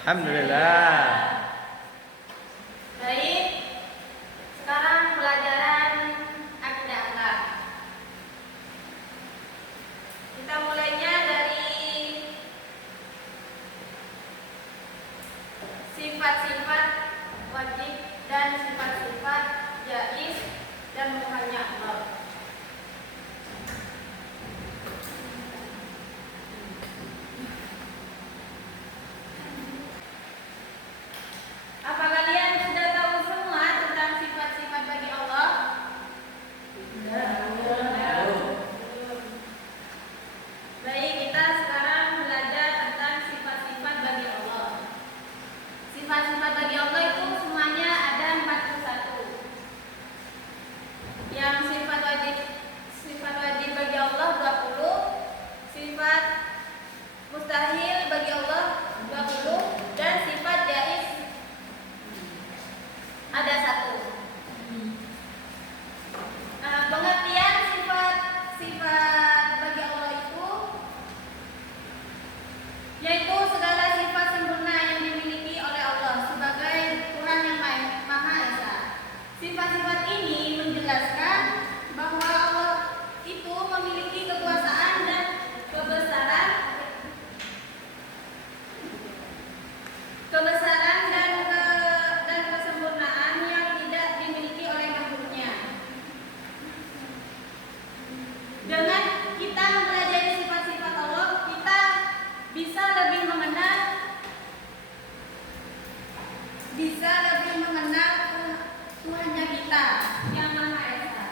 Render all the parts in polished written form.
Alhamdulillah. Baik, sekarang pelajaran akidah akhlak. Kita mulainya dari sifat-sifat wajib dan sifat-sifat jaiz dan mukanya Allah. Apa kalian sudah tahu semua tentang sifat-sifat bagi Allah? Baik, kita sekarang belajar tentang sifat-sifat bagi Allah. Sifat-sifat bagi Allah itu semuanya ada 41. Yang sifat wajib bagi Allah 20, sifat mustahil bagi Allah 20, dan sifat jaiz ada 1. Pengertian sifat bagi Allah itu yaitu segala sifat sempurna yang dimiliki oleh Allah sebagai Tuhan yang Maha Esa. Sifat-sifat ini menjelaskan bahwa Allah itu memiliki kekuasaan dan kebesaran dan kesempurnaan yang tidak dimiliki oleh makhluknya. Dengan kita mempelajari sifat-sifat Allah, kita bisa lebih mengenal Tuhannya kita yang Maha Esa.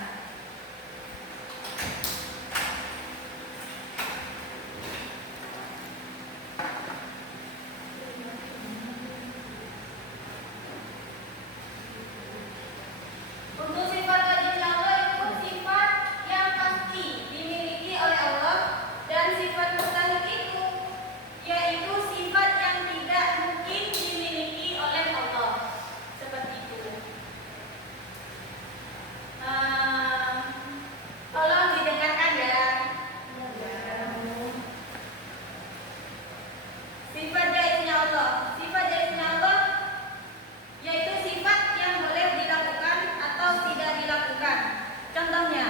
Untuk sifat wajibnya Allah itu sifat yang pasti dimiliki oleh Allah, dan sifat mustahil itu yaitu sifat yang tidak mungkin dimiliki oleh Allah. Seperti itu. Tolong didengarkan ya. Sifat jaiznya Allah. Sifat jaiznya Allah yaitu sifat yang boleh dilakukan atau tidak dilakukan. Contohnya,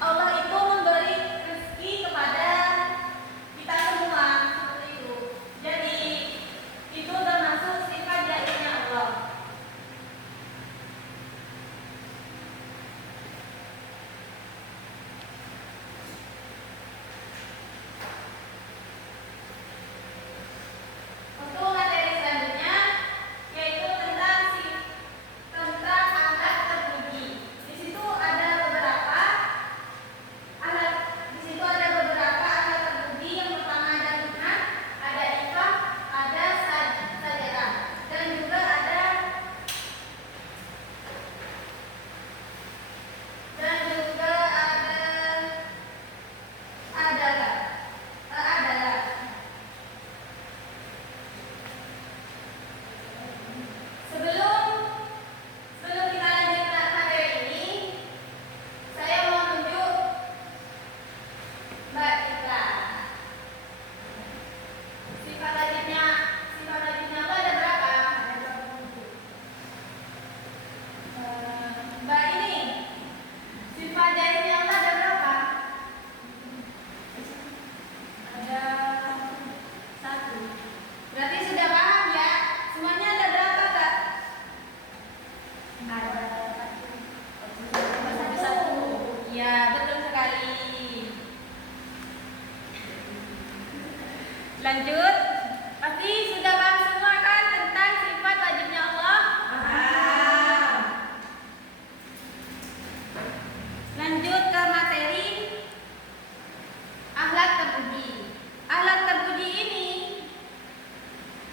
Allah itu memberi rezeki kepada kita semua, seperti itu. Jadi itu termasuk sifat jaiznya Allah. Untuk materi selanjutnya yaitu tentang alat terpuji. Di situ ada beberapa alat terpuji. Yang pertama ada Tuhan, ada ifah, ada sajadah, dan juga ada adalah. Sebelum kita lanjut ke materi ini, saya mau tunjuk Mbak Ika. Sifat wajibnya Allah ada berapa? Mbak ini, sifat jaiznya Allah ada berapa? Ada 1. Berarti sudah paham ya? Semuanya ada berapa, Kak? Ada 1. Ya, betul sekali. Lanjut. Pasti sudah paham semua kan tentang sifat wajibnya Allah? Paham. Lanjut ke materi akhlak terpuji. Akhlak terpuji ini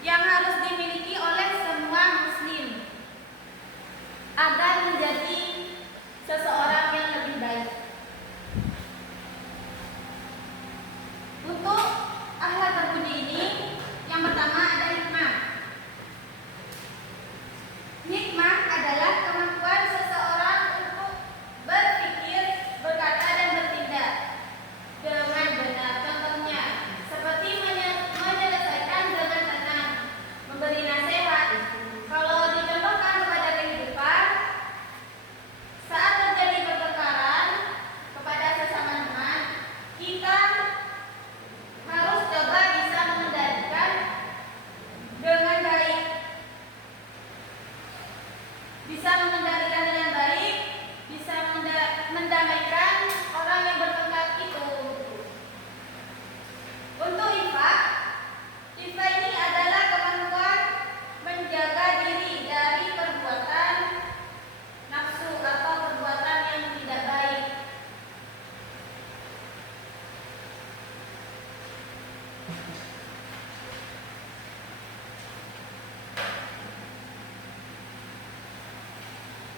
yang harus dimiliki oleh semua muslim agar menjadi seseorang yang lebih baik. Untuk akhlak terpuji ini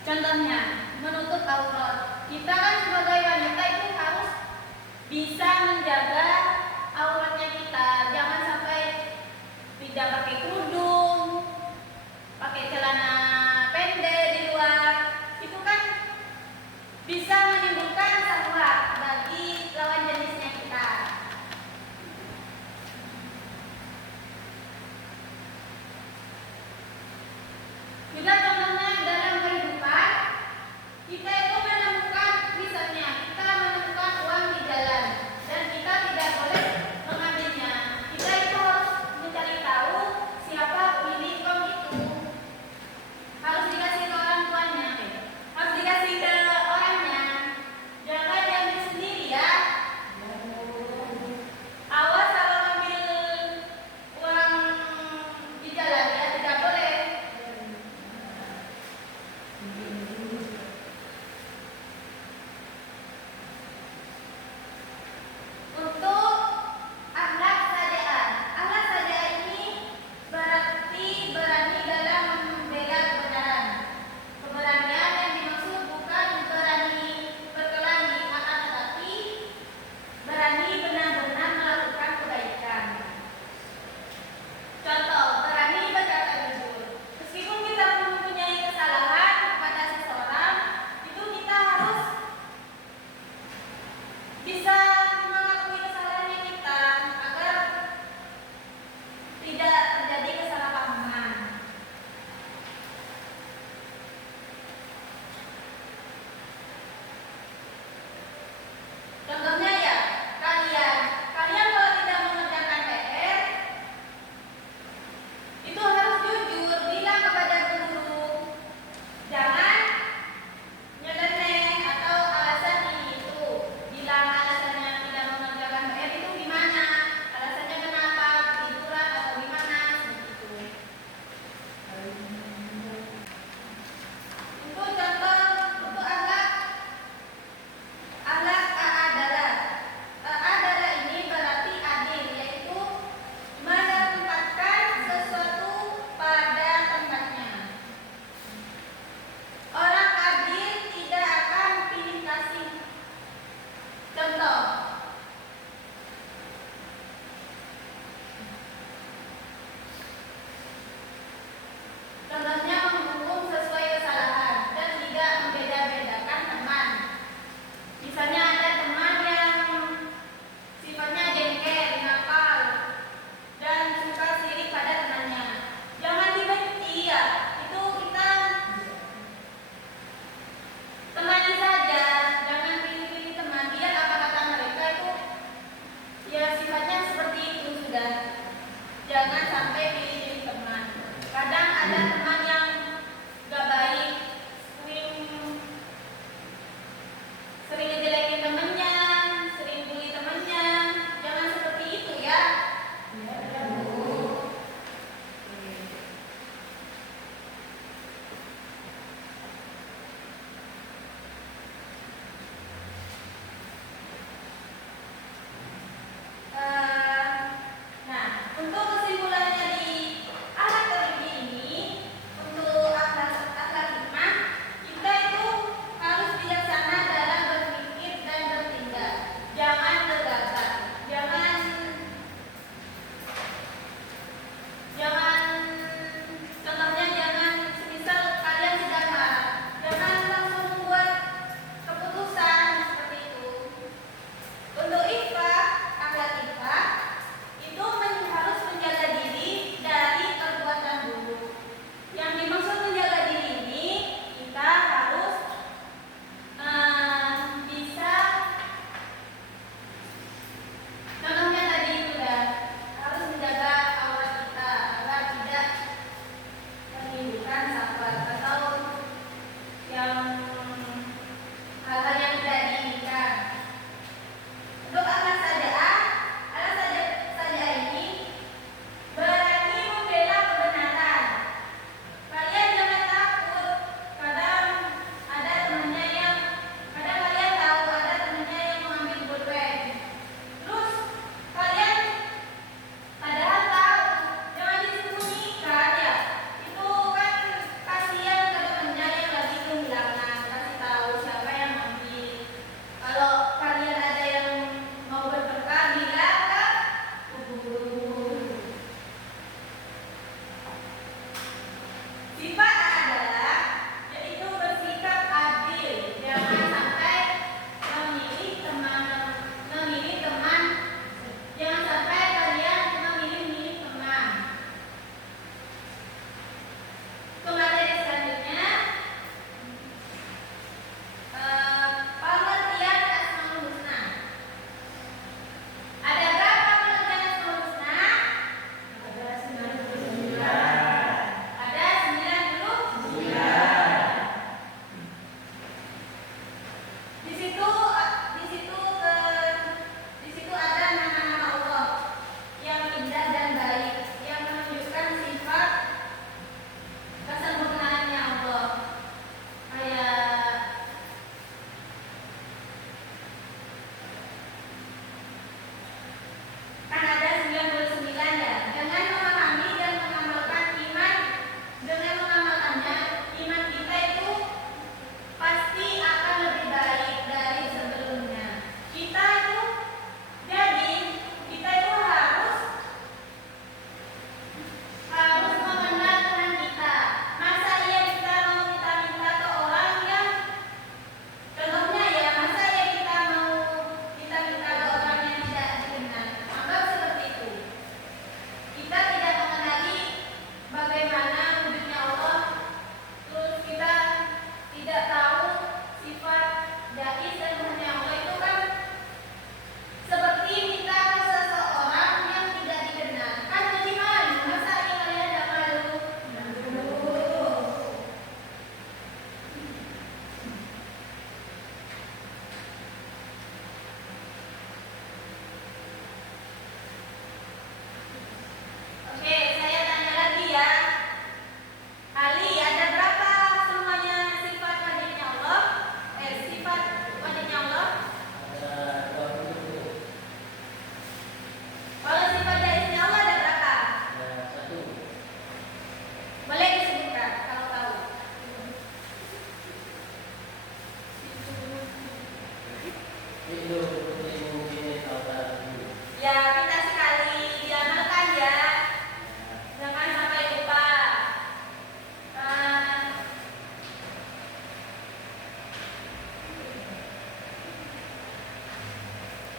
Contohnya, menutup aurat. Kita kan sebagai wanita itu harus bisa menjaga auratnya kita. Jangan sampai tidak pakai kerudung, pakai celana pendek di luar. Itu kan bisa menimbulkan syahwat bagi lawan jenisnya kita. Juga contohnya dalam kehidupan, kita itu menemukan misalnya kita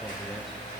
12.